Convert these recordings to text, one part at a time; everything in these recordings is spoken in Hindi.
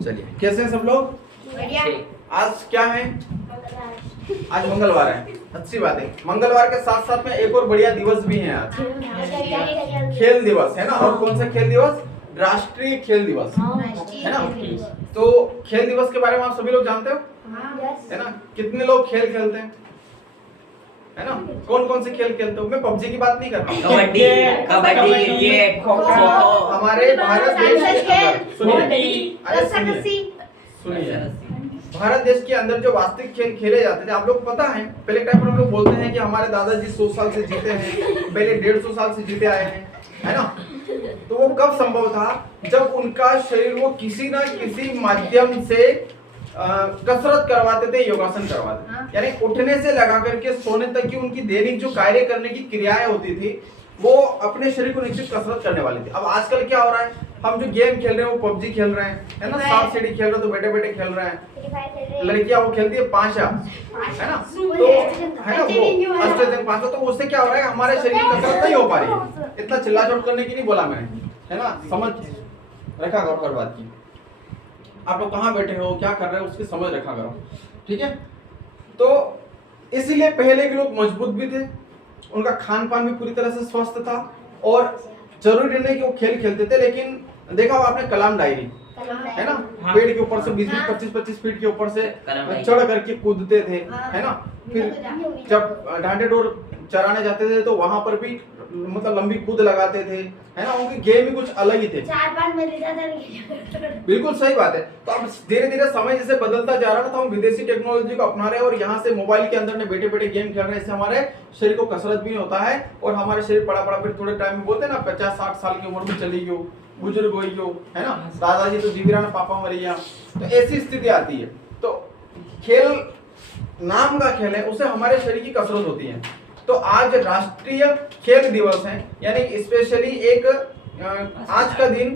चलिए, कैसे हैं सब लोग? बढ़िया। आज क्या है? आज मंगलवार है। अच्छी बात है। मंगलवार के साथ साथ में एक और बढ़िया दिवस भी है आज, खेल दिवस है ना। और कौन सा खेल दिवस? राष्ट्रीय खेल दिवस है ना। तो खेल दिवस के बारे में आप सभी लोग जानते हो है ना। कितने लोग खेल खेलते हैं है ना? कौन कौन से खेल खेलते हो? मैं पबजी की बात नहीं कर रहा हूँ। कबड्डी, क्रिकेट, खो-खो। हमारे भारत देश के अंदर सुनिए, भारत देश के अंदर जो वास्तविक खेल खेले जाते थे, आप लोग पता है पहले टाइम पर हम लोग बोलते हैं कि हमारे दादाजी 100 साल से जीते हैं, पहले 150 साल से जीते आए हैं है ना। तो वो कब संभव था? जब उनका शरीर वो किसी ना किसी माध्यम से कसरत करवाते थे, योगासन करवाते थे। यानी उठने से लगा करके सोने तक की उनकी दैनिक जो कार्य करने की क्रियाएं होती थी, वो अपने शरीर को निश्चित कसरत करने वाली थी। अब आजकल क्या हो रहा है? हम जो गेम खेल रहे हैं वो पबजी खेल रहे हैं है ना, सांप सीढ़ी खेल रहे हैं तो बैठे बैठे खेल रहे हैं। लड़कियां वो खेलती है पांचा है ना, तो है ना वो अष्टजन पांचा। तो उससे क्या हो रहा है? हमारे शरीर की कसरत नहीं हो पा रही है। इतना चिल्ला चोट करने की नहीं बोला मैंने, है ना। समझ रखा करो हर बात की। आप लोग कहाँ बैठे हो, क्या कर रहे हो, उसकी समझ रखा करो, ठीक है। तो इसीलिए पहले के लोग मजबूत भी थे, उनका खान पान भी पूरी तरह से स्वस्थ था, और जरूरी नहीं कि वो खेल खेलते थे। लेकिन देखा हो आपने कलाम डायरी है ना, पेड़ के ऊपर से 20-20, 25-25 फीट के ऊपर से चढ़ करके कूदते थे है ना। फिर जब ढांढे डोर चराने जाते थे तो वहां पर भी मतलब लंबी कूद लगाते थे है ना। उनके गेम भी कुछ अलग ही थे। 4-5 मिनट ज्यादा बिल्कुल सही बात है। तो अब धीरे धीरे समय जैसे बदलता जा रहा है, तो हम विदेशी टेक्नोलॉजी को अपना रहे हैं और यहाँ से मोबाइल के अंदर में बैठे बैठे गेम खेल रहे हैं। इससे हमारे शरीर को कसरत भी होता है और हमारे शरीर बड़ा बड़ा फिर थोड़े टाइम में बोलते हैं ना 50-60 साल की उम्र में चली गई, बुजुर्ग हुई हो है ना, दादाजी तो जीवी रहा, पापा मर गया। तो ऐसी स्थिति आती है। तो खेल नाम का खेल है, उससे हमारे शरीर की कसरत होती है। तो आज राष्ट्रीय खेल दिवस है, यानी स्पेशली एक आज का दिन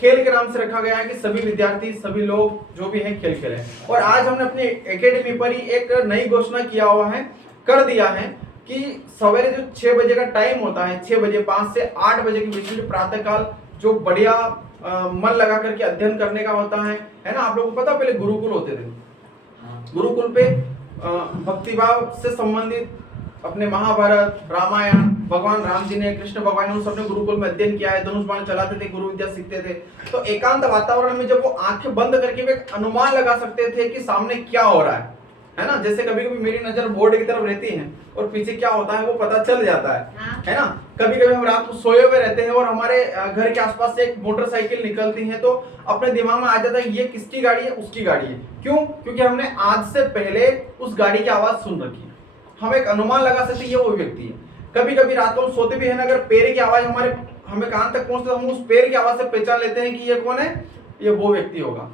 खेल के नाम से रखा गया है कि सभी विद्यार्थी, सभी लोग जो भी हैं खेल खेलें। और आज हमने अपनी एकेडमी पर ही एक नई घोषणा किया हुआ है, कर दिया है कि सवेरे जो 6 बजे का टाइम होता है, 6 बजे 5 से 8 बजे के बीच में जो प्रातः काल जो बढ़िया मन लगा करके अध्ययन करने का होता है ना। आप लोगों को पता पहले गुरुकुल होते थे, गुरुकुल पे भक्तिभाव से संबंधित अपने महाभारत, रामायण, भगवान राम जी ने, कृष्ण भगवान ने, उन सबने गुरुकुल में अध्ययन किया है, धनुष बाण चलाते थे, गुरु विद्या सीखते थे। तो एकांत वातावरण में जब वो आंखें बंद करके वे अनुमान लगा सकते थे कि सामने क्या हो रहा है ना। जैसे कभी कभी मेरी नजर बोर्ड की तरफ रहती है और पीछे क्या होता है वो पता चल जाता है ना। कभी कभी हम रात को सोए हुए रहते हैं और हमारे घर के आसपास से एक मोटरसाइकिल निकलती है, तो अपने दिमाग में आ जाता है ये किसकी गाड़ी है, उसकी गाड़ी है। क्यों? क्योंकि हमने आज से पहले उस गाड़ी की आवाज सुन रखी है, हम एक अनुमान लगा सकते हैं ये वो व्यक्ति है। कभी कभी रात को सोते भी है ना, अगर पैर की आवाज हमें कान तक पहुंचते, हम उस पैर की आवाज से पहचान लेते हैं कि ये कौन है, ये वो व्यक्ति होगा।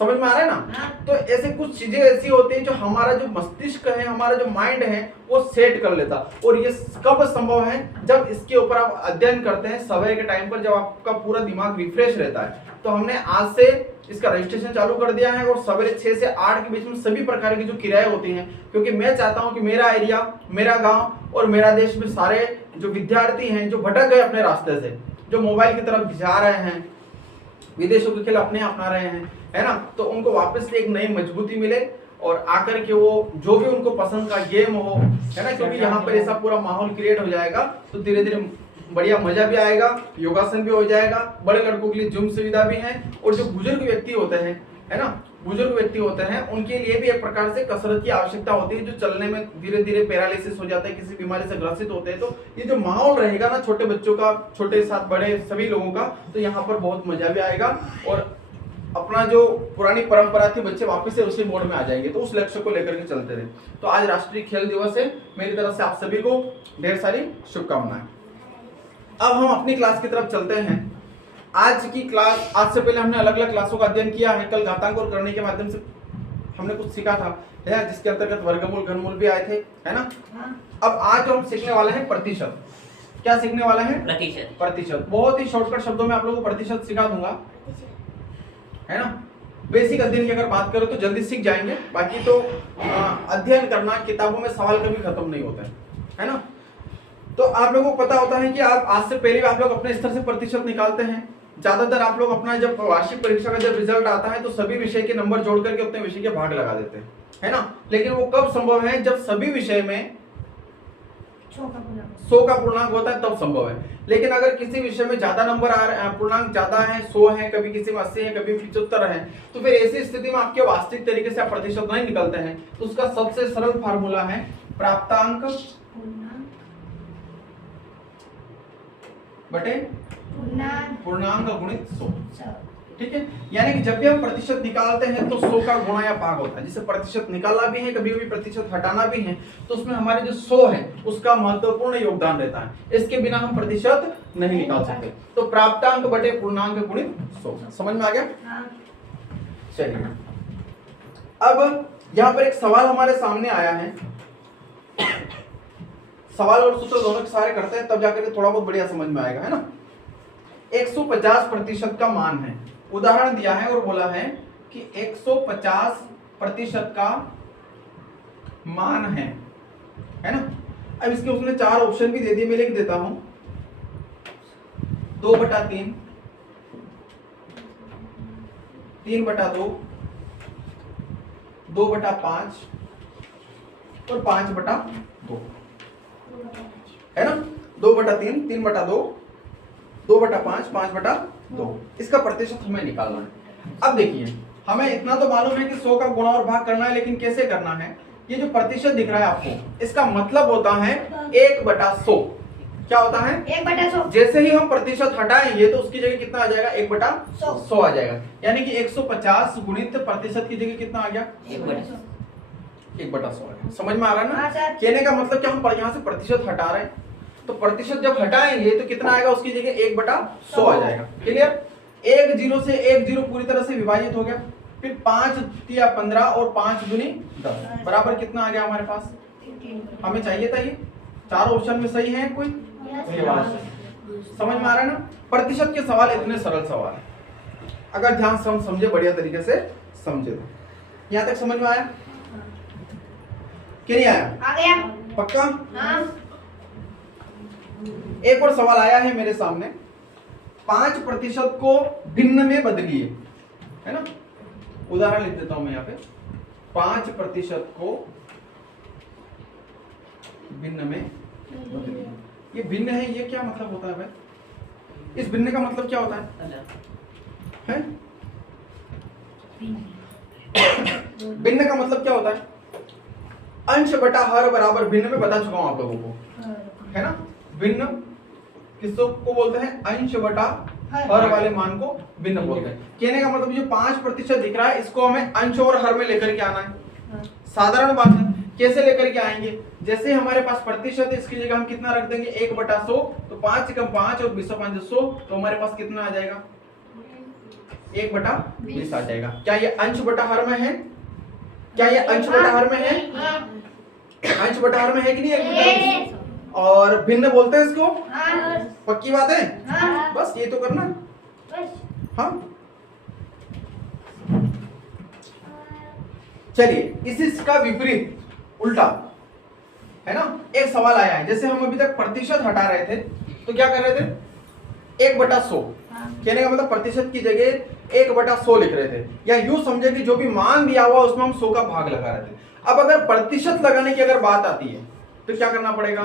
समझ में आ रहा है ना। तो ऐसे कुछ चीजें ऐसी होती हैं जो हमारा जो मस्तिष्क है, हमारा जो माइंड है वो सेट कर लेता। और ये कब संभव है? जब इसके ऊपर आप अध्ययन करते हैं सवेरे के टाइम पर, जब आपका पूरा दिमाग रिफ्रेश रहता है। तो हमने आज से इसका रजिस्ट्रेशन चालू कर दिया है और सवेरे 6 से 8 के बीच में सभी प्रकार की जो क्रियाएं होती हैं, क्योंकि मैं चाहता हूं कि मेरा एरिया, मेरा गांव और मेरा देश में सारे जो विद्यार्थी हैं जो भटक गए अपने रास्ते से, जो मोबाइल की तरफ जा रहे हैं, विदेशों के खेल अपने अपना रहे हैं है ना, तो उनको वापस से एक नई मजबूती मिले और आकर के वो जो भी उनको पसंद का गेम हो है ना, क्योंकि यहाँ पर ऐसा पूरा माहौल क्रिएट हो जाएगा तो धीरे धीरे बढ़िया मजा भी आएगा, योगासन भी हो जाएगा। बड़े लड़कों के लिए जिम सुविधा भी है, और जो बुजुर्ग व्यक्ति होते हैं है ना, बुजुर्ग व्यक्ति होते हैं उनके लिए भी एक प्रकार से कसरत की आवश्यकता होती है, जो चलने में धीरे धीरे पैरालिसिस हो जाता है, किसी बीमारी से ग्रसित होते हैं। तो ये जो माहौल रहेगा ना छोटे बच्चों का, छोटे साथ बड़े सभी लोगों का, तो यहाँ पर बहुत मजा भी आएगा और अपना जो पुरानी परंपरा थी बच्चे वापस से उसी मोड में आ जाएंगे। तो उस लक्ष्य को लेकर के चलते रहे। तो आज राष्ट्रीय खेल दिवस है, मेरी तरफ से आप सभी को ढेर सारी शुभकामनाएं। अब हम अपनी क्लास की तरफ चलते हैं। आज की क्लास, आज से पहले हमने अलग अलग क्लासों का अध्ययन किया है। कल घातांक और करने के माध्यम से हमने कुछ सीखा था है, जिसके अंतर्गत वर्गमूल, घनमूल भी आए थे है ना। अब आज जो हम सीखने वाले हैं प्रतिशत। क्या सीखने वाले हैं? प्रतिशत। प्रतिशत। बहुत ही शॉर्टकट शब्दों में आप लोगों को प्रतिशत सिखा दूंगा है ना। बेसिक अध्ययन की अगर बात करें तो जल्दी सीख जाएंगे, बाकी तो अध्ययन करना, किताबों में सवाल कभी खत्म नहीं होता है ना। तो आप लोगों को पता होता है कि आप आज से पहले आप लोग अपने स्तर से प्रतिशत निकालते हैं। ज्यादातर आप लोग अपना जब वार्षिक परीक्षा का जब रिजल्ट आता है तो सभी विषय के नंबर जोड़ करके उतने विषय के भाग लगा देते हैं, है ना। लेकिन वो कब संभव है, जब सभी विषय में 100 का पूर्णांक होता है तब संभव है। लेकिन अगर किसी विषय में ज्यादा नंबर आ रहे हैं, पूर्णांक ज्यादा है, 100 है, कभी किसी में 80 है, कभी 75 है, तो फिर ऐसी स्थिति में आपके वास्तविक तरीके से आप प्रतिशत नहीं निकलते हैं। तो उसका सबसे सरल फार्मूला है प्राप्तांक बटे पूर्णांक गुणित 100। ठीक है, यानी कि जब भी हम प्रतिशत निकालते हैं तो 100 का गुणा या भाग होता है। जिसे प्रतिशत निकालना भी है, कभी कभी प्रतिशत हटाना भी है, तो उसमें हमारे जो 100 है उसका महत्वपूर्ण योगदान रहता है। इसके बिना हम प्रतिशत नहीं निकाल सकते। तो प्राप्तांक बटे पूर्णांक गुणित 100, समझ में आ गया? चलिए, अब यहाँ पर एक सवाल हमारे सामने आया है। सवाल और सूत्र दोनों के सारे करते हैं तब जाकर थोड़ा बहुत बढ़िया समझ में आएगा, है ना। 150% का मान है, उदाहरण दिया है और बोला है कि 150% का मान है ना। अब इसके उसने 4 ऑप्शन भी दे दिए, मैं लिख देता हूं। 2/3, 3/2, 2/5 और 5/2, है ना। 2/3, 3/2, 2/5, 5/2। इसका प्रतिशत हमें निकालना है। अब देखिए, हमें इतना तो मालूम है कि 100 का गुणा और भाग करना है, लेकिन कैसे करना है। ये जो प्रतिशत दिख रहा है आपको, इसका मतलब होता है 1/100। क्या होता है? 1/100। जैसे ही हम प्रतिशत हटाएंगे तो उसकी जगह कितना आ जाएगा? 1/100 आ जाएगा। यानी कि 150 गुणित प्रतिशत की जगह कितना आ गया? 1/100 आ गया। समझ में आ रहा है ना? कहने का मतलब कि हम यहाँ से प्रतिशत हटा रहे हैं, तो प्रतिशत जब हटाएंगे तो कितना आएगा? उसकी जगह 1/100 आ जाएगा। क्लियर? 1 0 से 1 0 पूरी तरह से विभाजित हो गया। फिर 5 तिया 15 और 5 दूनी 10 बराबर कितना आ गया हमारे पास? हमें चाहिए था ये। 4 ऑप्शन में सही है कोई? समझ में आ रहा है ना? प्रतिशत के सवाल इतने सरल सवाल है, अगर ध्यान से हम समझे, बढ़िया तरीके से समझे तो। यहाँ तक समझ में आया कि नहीं आया? आ गया। पक्का? हाँ। एक और सवाल आया है मेरे सामने। 5% को भिन्न में बदलिए, है ना। उदाहरण लिख देता हूं मैं यहाँ पे। 5% को भिन्न में बदलिए। ये भिन्न है, ये क्या मतलब होता है भाई? इस भिन्न का मतलब क्या होता है? भिन्न का मतलब क्या होता है? अंश बटा हर बराबर भिन्न में बता चुका हूं आप लोगों को, है ना। भिन्न किसको बोलते हैं? अंश बटा हर वाले मान को भिन्न बोलते हैं। कहने का मतलब जो 5% दिख रहा है इसको हमें अंश और हर में लेकर के आना है। साधारण बात है। कैसे लेकर के आएंगे? जैसे हमारे पास प्रतिशत है, इसकी जगह हम कितना रख देंगे? 1/100। तो 5 कम 5 और 20 5 100, तो हमारे पास कितना आ जाएगा? 1/20 आ जाएगा। क्या ये अंश बटा हर में है? क्या ये अंश बटा हर में है? अंश बटा हर में है कि नहीं है? और भिन्न बोलते हैं इसको। पक्की बात है? बस ये तो करना। हाँ, चलिए, इसका विपरीत उल्टा, है ना। एक सवाल आया है, जैसे हम अभी तक प्रतिशत हटा रहे थे तो क्या कर रहे थे? 1/100। कहने का मतलब प्रतिशत की जगह 1/100 लिख रहे थे, या यूं समझे कि जो भी मान दिया हुआ उसमें हम 100 का भाग लगा रहे थे। अब अगर प्रतिशत लगाने की अगर बात आती है तो क्या करना पड़ेगा?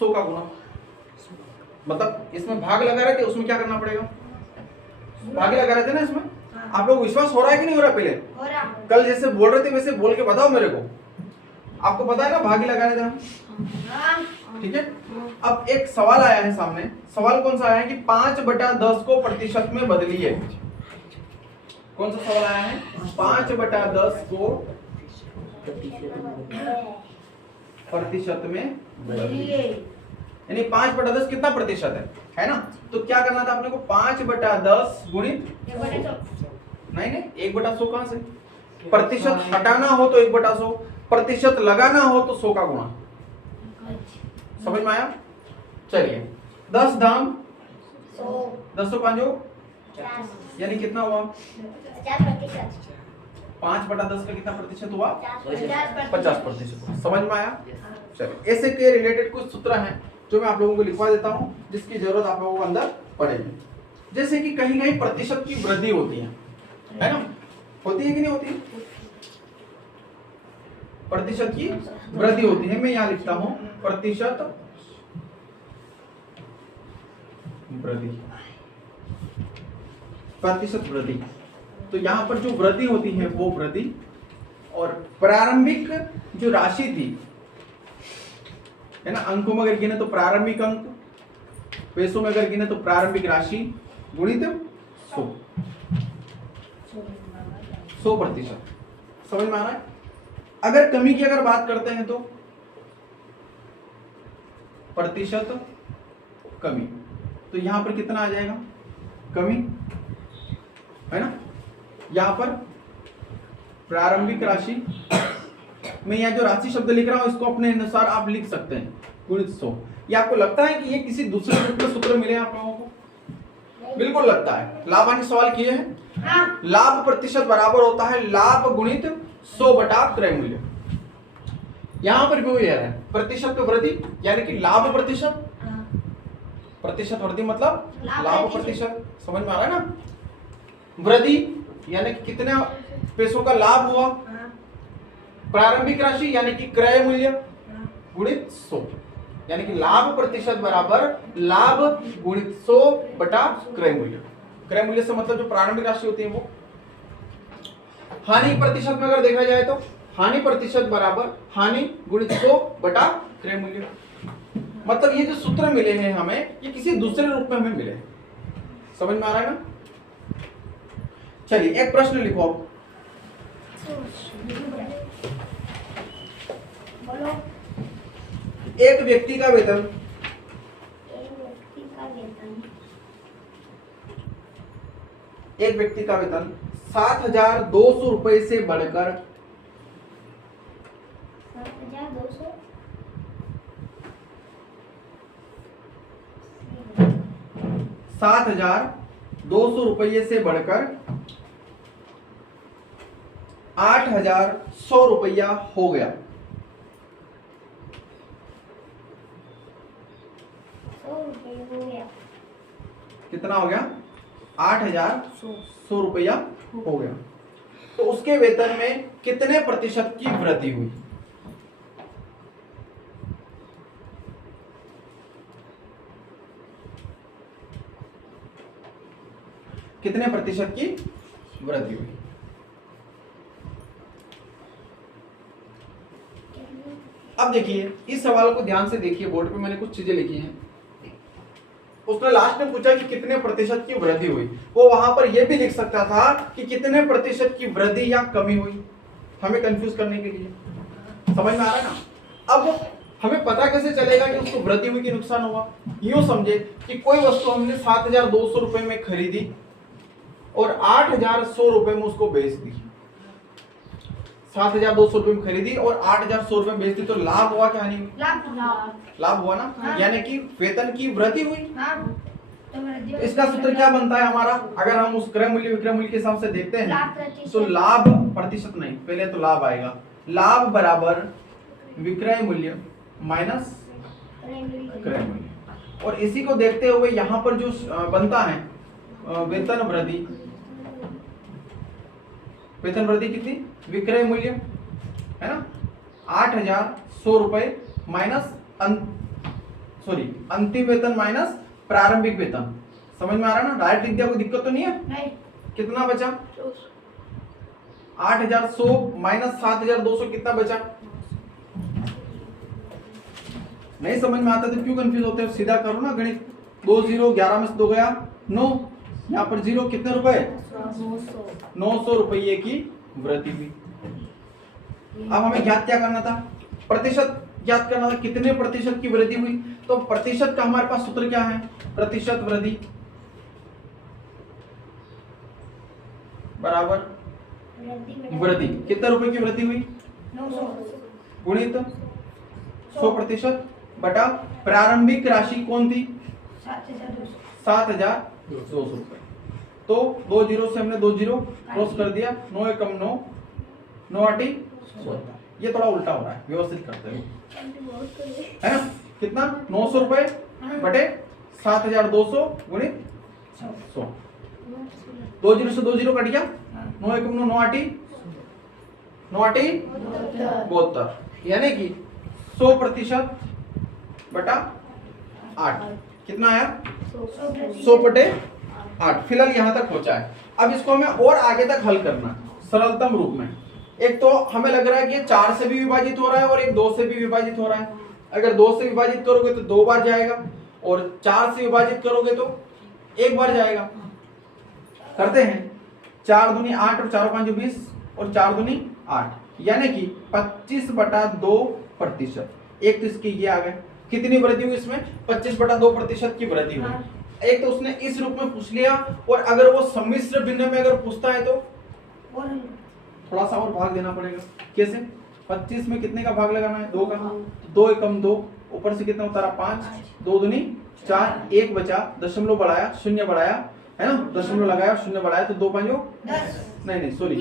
100 का गुणा। मतलब इसमें भाग लगा रहे थे, उसमें क्या करना पड़ेगा? भाग लगा रहे थे ना इसमें। आप लोग विश्वास हो रहा है कि नहीं हो रहा? पहले हो रहा। कल जैसे बोल रहे थे वैसे बोल के बताओ मेरे को। आपको पता है ना भाग लगा रहे थे हम, ठीक है। अब एक सवाल आया है सामने। सवाल कौन सा आया है कि 5/10 को प्रतिशत में बदलिए। कौन सा सवाल आया है? 5/10 को प्रतिशत में बदलिए। यानी 5/10 कितना प्रतिशत है ना। तो क्या करना था अपने को? 5/10 गुणित नहीं 1/100 कहां से? प्रतिशत हटाना हो तो 1/100, प्रतिशत लगाना हो तो 100 का गुणा। समझ में आया? चलिए, 10 दाम 10 5 यानी कितना हुआ? 5/10 का कितना प्रतिशत हुआ? 50%। समझ में आया? चलिए, ऐसे के रिलेटेड कुछ सूत्र हैं जो मैं आप लोगों को लिखवा देता हूं, जिसकी जरूरत आप लोगों को अंदर पड़ेगी। जैसे कि कहीं कहीं प्रतिशत की वृद्धि होती है ना, होती है कि नहीं होती? प्रतिशत की वृद्धि होती है। मैं यहां लिखता हूं प्रतिशत वृद्धि, प्रतिशत वृद्धि। तो यहां पर जो वृद्धि होती है वो वृद्धि, और प्रारंभिक जो राशि थी है ना, अंकों में अगर गिने तो प्रारंभिक अंक, पैसों में अगर गिने तो प्रारंभिक राशि गुणित 100%। समझ में आ रहा है? अगर कमी की अगर बात करते हैं तो प्रतिशत कमी, तो यहां पर कितना आ जाएगा? कमी है ना। यहां पर प्रारंभिक राशि, मैं यहाँ जो राशि शब्द लिख रहा हूं इसको अपने अनुसार आप लिख सकते हैं गुणित 100। ये आपको लगता है कि ये किसी दूसरे रूप में सूत्र मिले आप लोगों को? बिल्कुल लगता है। लाभ हानि सवाल किए हैं? हाँ। लाभ प्रतिशत बराबर होता है लाभ गुणित 100 बटा क्रय मूल्य। यहां पर भी वही है प्रतिशत की वृद्धि यानी कि लाभ प्रतिशत, प्रतिशत वृद्धि मतलब लाभ प्रतिशत। समझ में आ रहा है ना? वृद्धि यानी कि कितने पैसों का लाभ हुआ, प्रारंभिक राशि यानी कि क्रय मूल्य गुणित 100, यानी कि लाभ प्रतिशत बराबर लाभ गुणित 100 बटा क्रय मूल्य। क्रय मूल्य से मतलब जो प्रारंभिक राशि होती है वो। हानि प्रतिशत में अगर देखा जाए तो हानि प्रतिशत बराबर हानि गुणित 100 बटा क्रय मूल्य। मतलब ये जो सूत्र मिले हैं हमें, ये किसी दूसरे रूप में हमें मिले। समझ में आ रहा है ना? चलिए एक प्रश्न लिखो। बोलो। एक व्यक्ति का वेतन 7,200 रुपए से बढ़कर 7,200 रुपये से बढ़कर 8,100 रुपया हो गया। कितना हो गया? 8,100 रुपया हो गया। तो उसके वेतन में कितने प्रतिशत की वृद्धि हुई? कितने प्रतिशत की वृद्धि हुई? अब देखिए इस सवाल को ध्यान से देखिए, बोर्ड पे मैंने कुछ चीजें लिखी हैं। उसने लास्ट में पूछा कि कितने प्रतिशत की वृद्धि हुई, वो वहां पर यह भी लिख सकता था कि कितने प्रतिशत की वृद्धि या कमी हुई, हमें कंफ्यूज करने के लिए। समझ में आ रहा है ना? अब हमें पता कैसे चलेगा कि उसको वृद्धि हुई कि नुकसान हुआ? यूं समझे कि कोई वस्तु हमने 7,200 रुपए में खरीदी और 8,100 रुपए में उसको बेच दी। 7,200 रुपए में खरीदी और 8,100 रुपए में बेच दी, तो लाभ हुआ क्या हानि हुई? लाभ हुआ ना। हाँ। यानी कि वेतन की वृद्धि हुई। तो इसका सूत्र क्या बनता है हमारा? अगर हम उस क्रय मूल्य विक्रय मूल्य के हिसाब से देखते हैं तो लाभ प्रतिशत नहीं, पहले तो लाभ आएगा। लाभ बराबर विक्रय मूल्य माइनस क्रय मूल्य। और इसी को देखते हुए यहाँ पर जो बनता है वेतन वृद्धि, वेतन वृद्धि कितनी? विक्रय मूल्य है ना 8,100 रुपए माइनस अंतिम वेतन माइनस प्रारंभिक वेतन। समझ में आ रहा है ना? डायरेक्ट लिख दिया, कोई दिक्कत तो नहीं है? नहीं। कितना बचा? 8,100 माइनस 7,200 कितना बचा? नहीं समझ में आता तो क्यों कंफ्यूज होते हो? सीधा करो ना गणित। 2 0 11 में से 2 गया 9, यहाँ पर 0 कितने रुपए? 900 रुपये की वृद्धि हुई। अब हमें ज्ञात क्या करना था? प्रतिशत ज्ञात करना था, कितने प्रतिशत की वृद्धि हुई। तो प्रतिशत का हमारे पास सूत्र क्या है? प्रतिशत वृद्धि बराबर वृद्धि, कितने रुपए की वृद्धि हुई? 900 गुणित 100% बटा प्रारंभिक राशि कौन थी? 7,200 रुपए। तो 2 0 से हमने 2 0 क्रॉस कर दिया, 9 एकम 9, 9 8 ये थोड़ा उल्टा हो रहा है, व्यवस्थित करते हैं है ना? कितना? 900 रुपए बटे 7,200 गुणित 100। 2 जीरो से 2 जीरो कट गया, हाँ। 9 एकम 9, 9 आठी 72, यानी कि 100% बटा 8 कितना आया 100/8। फिलहाल यहाँ तक पहुंचा है। अब इसको हमें और आगे तक हल करना है सरलतम रूप में। एक तो हमें लग रहा है कि ये 4 से भी विभाजित हो रहा है और एक 2 से भी विभाजित हो रहा है। अगर 2 से विभाजित करोगे तो 2 बार जाएगा और 4 से विभाजित करोगे तो 1 बार जाएगा। करते हैं, 4 दूनी 8 और 4 5 20 और 4 दूनी 8, यानी कि 25/2%। एक तो इसकी ये आ गए, कितनी वृद्धि हुई इसमें 25/2% की वृद्धि हुई। हाँ। एक तो उसने इस रूप में पूछ लिया, और अगर वो सम्मिश्र भिन्न में अगर पूछता है तो थोड़ा सा और भाग देना पड़ेगा। कैसे? 25 में कितने का भाग लगाना है 2 का, 2 एकम 2, ऊपर से कितना उतारा 5, 2 दूनी 4, 1 बचा, दशमलव बढ़ाया, शून्य बढ़ाया, है ना, दशमलव लगाया, शून्य बढ़ाया तो 2 5 नहीं सॉरी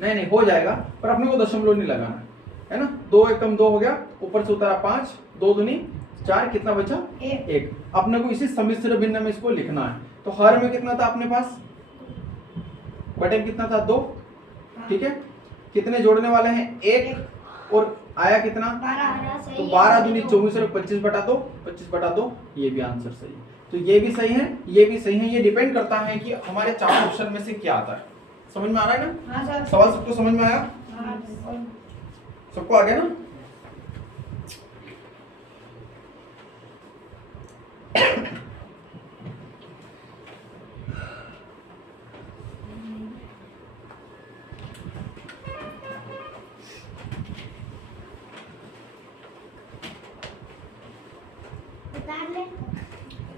नहीं हो जाएगा, पर अपने को दशमलव नहीं लगाना है ना। 2 एकम 2 हो गया, ऊपर से उतारा 5, 2 दूनी 4, कितना बचा 1। अपने को इसी सम्मिश्र भिन्न में इसको लिखना है। तो हर में कितना था अपने पास, बटे में कितना था 2, ठीक है। कितने जोड़ने वाले हैं 1, और आया कितना, तो 12 दूनी 24 और 25/2, 25/2, ये भी आंसर सही है। तो ये भी सही है, ये भी सही है। ये डिपेंड करता है कि हमारे 4 ऑप्शन में से क्या आता है। समझ में आ रहा है ना? सवाल सबको समझ में आया? सबको आ गया ना?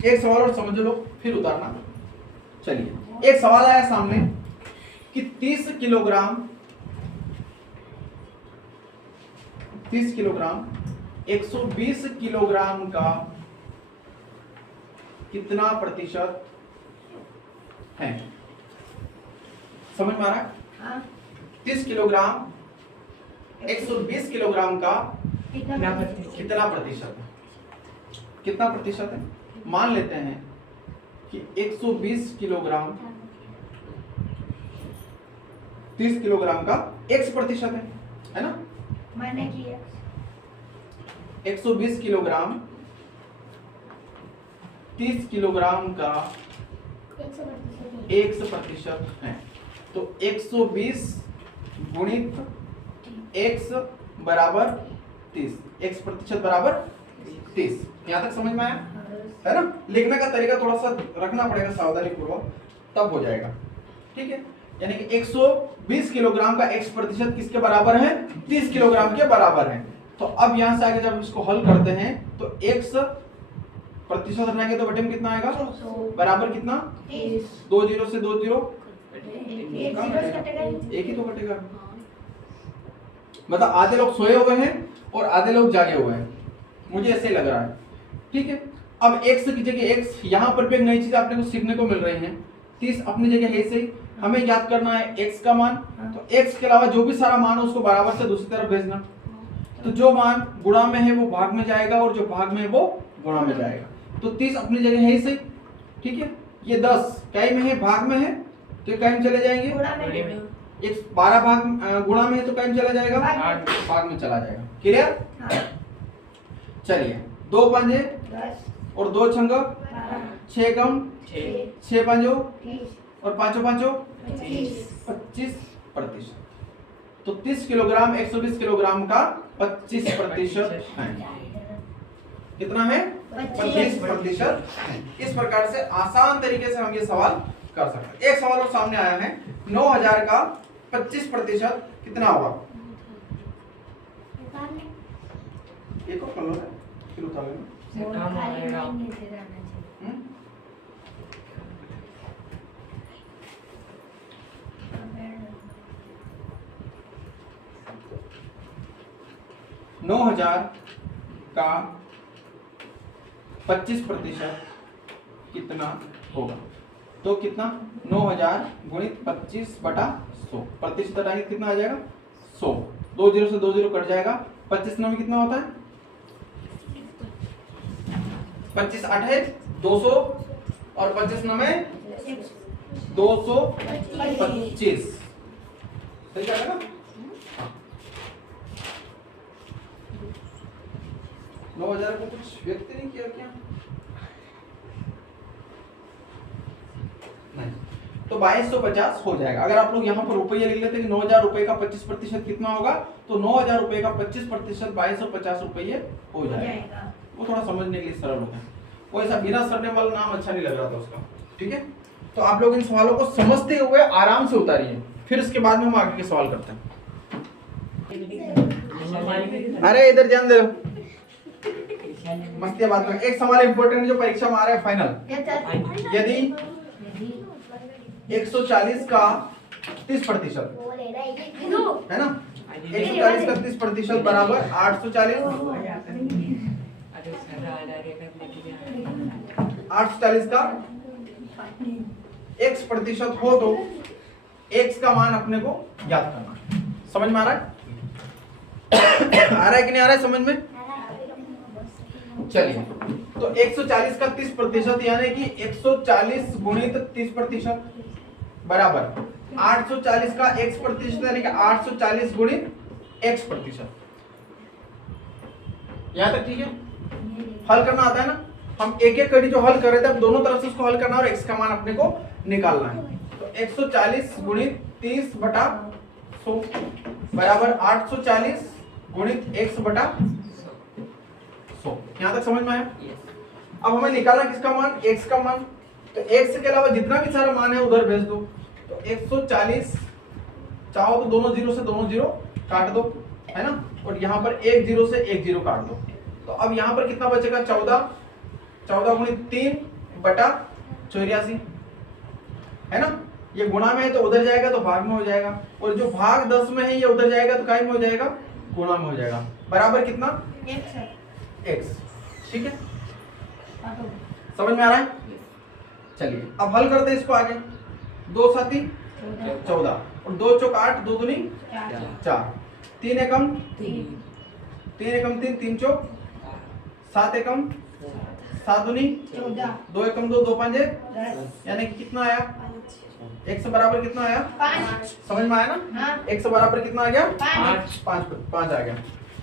एक सवाल और समझ लो फिर उतारना। चलिए, एक सवाल आया सामने कि 30 किलोग्राम 120 किलोग्राम का कितना प्रतिशत है। समझ में आ रहा है? 30 किलोग्राम 120 किलोग्राम का कितना प्रतिशत है? कितना प्रतिशत है? मान लेते हैं कि 120 किलोग्राम 30 किलोग्राम का x% है ना। मैंने किया 120 किलोग्राम 30 किलोग्राम का 1% है। तो 120 गुणित x बराबर 30, x% बराबर 30। यहां तक समझ में आया है ना? लिखने का तरीका थोड़ा सा रखना पड़ेगा सावधानी पूर्वक, तब हो जाएगा, ठीक है। यानी कि 120 किलोग्राम का x% किसके बराबर है? 30 किलोग्राम के बराबर है। तो अब यहां से आगे जब इसको हल करते हैं तो x% हटाएंगे तो बटे में कितना आएगा, बराबर कितना, 2 जीरो से 2 जीरो, एक ही तो कटेगा। मतलब आधे लोग सोए हुए हैं और आधे लोग जागे हुए हैं, मुझे ऐसे लग रहा है, ठीक है। अब x की जगह x, यहाँ पर भी एक नई चीज आपने को सीखने को मिल रही है। 30 अपनी जगह है सही, हमें याद करना है x का मान। तो x के अलावा जो भी सारा मान हो उसको बराबर से दूसरी तरफ भेजना। तो जो मान गुणा में है वो भाग में जाएगा और जो भाग में है वो गुणा में जाएगा। तो 30 अपनी जगह है सही, ठीक है। ये 10 कई में है, भाग में है, तो कई में चले जाएंगे। एक 12 भाग गुणा में है तो कई में चला जाएगा, भाग में चला जाएगा। क्लियर? चलिए, 2 पंजे और 2 छंग 6 कम 6 पंजो और 5 5 25%। तो 30 किलोग्राम 120 किलोग्राम का 25% है। कितना है? 25% है। इस प्रकार से आसान तरीके से हम ये सवाल कर सकते हैं। एक सवाल और सामने आया है, 9000 का 25% कितना होगा? एक और कर लो, फिर उतार लेना। 9000 का 25% कितना होगा? तो कितना, 9000 गुणित 25/100, प्रतिशत हटाएंगे कितना आ जाएगा 100। 2 जीरो से 2 जीरो कट जाएगा, 25 में कितना होता है 25 8 है 200 और 25 में 225 सही कह रहे ना। 9000 को कुछ व्यक्त नहीं किया क्या? नहीं, तो 2250 हो जाएगा। अगर आप लोग यहाँ पर रुपये लिख लेते कि 9000 रुपए का 25% कितना होगा, तो 9000 रुपए का 25% 2250 रुपये हो जाएगा। वो थोड़ा समझने के लिए सरल होता है, वो ऐसा बिना सरने वाला नाम अच्छा नहीं लग रहा था उसका। ठीक है, तो आप लोग इन सवालों को समझते हुए आराम से उतारिए, फिर उसके बाद में हम आगे के सवाल करते हैं। अरे इधर ध्यान दे, मस्ती बात में। एक सवाल इंपॉर्टेंट जो परीक्षा में आ रहा है फाइनल, यदि 140 का 30% है ना, 140 का 30% बराबर 840 का x% हो तो x का मान अपने को याद करना है। समझ में आ रहा है? आ रहा है कि नहीं आ रहा है समझ में? चलिए, तो 140 का 30% यानी कि 140 गुणित 30% बराबर 840 का x% यानी कि 840 गुणित x%। यहां तक ठीक है? हल करना आता है ना? हम एक एक कड़ी जो हल कर रहे थे, अब दोनों तरफ से उसको हल करना और x का मान अपने को निकालना है। तो 140 गुणित 30/100 बराबर 840 गुणित x/100। यहां तक समझ में आया? अब हमें निकालना किसका मान? x का मान। तो x के अलावा जितना भी सारा मान है उधर भेज दो। तो 140 चाहो तो दोनों जीरो से दोनों जीरो काट दो, है ना, और यहाँ पर एक जीरो से एक जीरो काट दो। तो अब यहाँ पर कितना बचेगा? 14 गुणित 3/84 है ना। ये गुणा में है तो उधर जाएगा तो भाग में हो जाएगा, और जो भाग 10 में है ये उधर जाएगा तो काय में हो जाएगा? गुणा में हो जाएगा। बराबर कितना? x। ठीक है, समझ में आ रहा है? चलिए अब हल करते हैं इसको आगे। 2 7 14 और 2 चौक 8, 2 दूनी 4, 3 एकम 3, 3 चौक 7 एकम 7 दूनी 2 एकम 2, 2 5 यानी कि कितना आया? x बराबर कितना आया? 5। समझ में आया ना? x बराबर कितना आ गया? 5 आ गया।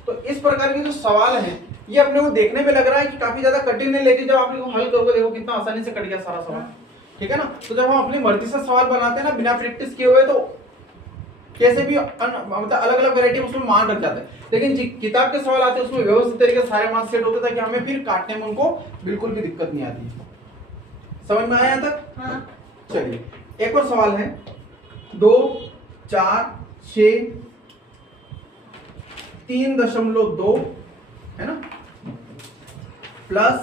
तो इस प्रकार के जो सवाल है ये अपने को देखने में लग रहा है कि काफी ज्यादा कठिन है, लेकिन जब आप लोग हल करोगे देखो कितना आसानी से कट गया सारा सवाल। ठीक है ना। तो जब हम अपनी मर्जी से सवाल बनाते हैं ना, बिना प्रैक्टिस किए हुए, तो कैसे भी मतलब अलग अलग वैरायटी उसमें मान रख जाते हैं, लेकिन किताब के सवाल आते हैं उसमें व्यवस्थित तरीके से सारे मान सेट होते हैं ताकि हमें फिर काटने में उनको बिल्कुल भी दिक्कत नहीं आती। समझ में आया यहाँ तक? चलिए एक और सवाल है। 2 4 6 3.2 है ना, प्लस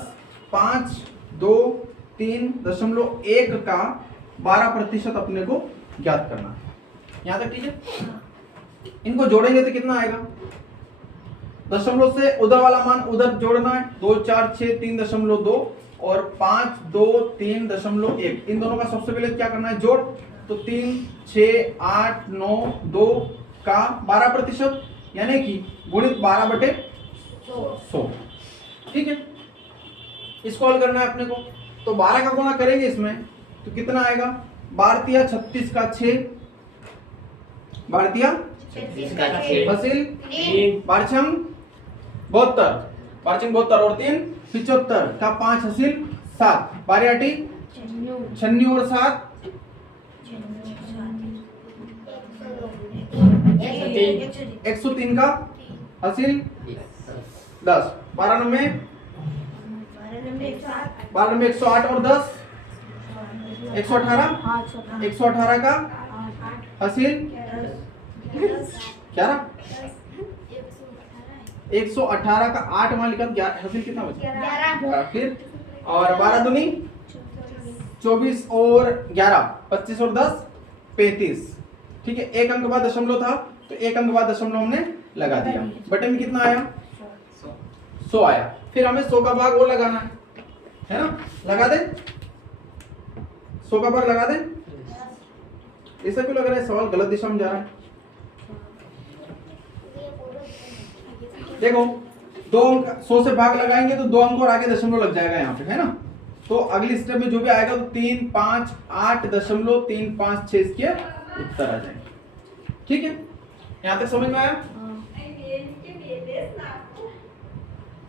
5 2 3.1 का 12% अपने को ज्ञात करना है। यहां तक ठीक है? इनको जोड़ेंगे तो कितना आएगा? दशमलव से उधर वाला मान उधर जोड़ना है। 2 4 6 3.2 और 5 2 3.1, इन दोनों का सबसे पहले क्या करना है? जोड़। तो 3 6 8 9 2 का 12% यानी कि गुणित 12/100। ठीक है, इसको हल करना है अपने को। तो 12 का गुणा करेंगे इसमें तो कितना आएगा? 12 36 का 6, 12 फसिल 12 72 और 3 75 का 5 हसील 7, 12 96 और 7 103 का हसील 10, 12 में 108 और 10 118 का हसील 11, 118 का 8 मान लिखा, हसील कितना बचा? 11। फिर और 12 दूनी 24 और 11 25 और 10 35। ठीक है, एक अंक बाद दशमलव था तो एक अंक बाद दशमलव हमने लगा दिया। बटे में कितना आया? 100 आया। फिर हमें 100 का भाग वो लगाना है ना, लगा दे। 100 का भाग लगा दे। ऐसा क्यों लग रहा है? सवाल गलत दिशा में जा रहा है। देखो 2 अंक 100 से भाग लगाएंगे तो 2 अंक और आगे दशमलव लग जाएगा यहाँ पे, है ना। तो तो अगली स्टेप में जो भी आएगा तो 358.356 इसके उत्तर आ जाएंगे। ठीक है, यहाँ तक समझ में आया?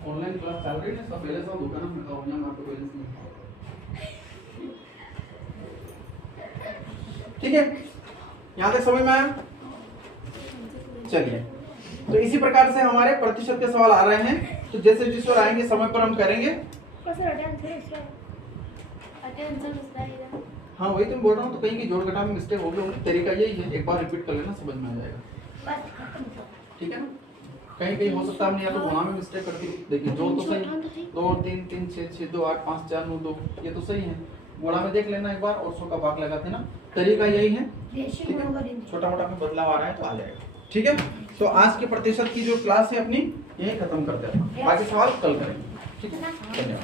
ऑनलाइन क्लास चल रही है ना, पहले सब दुकान में का होना आपको बैलेंस नहीं। ठीक है, यहाँ तक समझ में आया? चलिए, तो इसी प्रकार से हमारे प्रतिशत के सवाल आ रहे हैं, तो जैसे जिस पर आएंगे समय पर हम करेंगे। हाँ वही तो बोल रहा हूँ, तो कहीं की जोड़ घटाव में मिस्टेक हो गई होगी, तरीका यही है, एक बार रिपीट कर लेना, समझ में आ जाएगा। ठीक है ना, कहीं कहीं हो सकता है हमने या तो गुणा में मिस्टेक कर दी। देखिए जोड़ तो सही, 2 3 3 6 6 2 8 5 4 9 2 ये तो सही है, गुणा में देख लेना एक बार और 100 का भाग लगाते ना, तरीका यही है। ठीक है, छोटा मोटा में बदलाव आ रहा है तो आ जाएगा। ठीक है, तो आज के प्रतिशत की जो क्लास है अपनी यही खत्म करते हैं, बाकी सवाल कल करेंगे। ठीक है, धन्यवाद।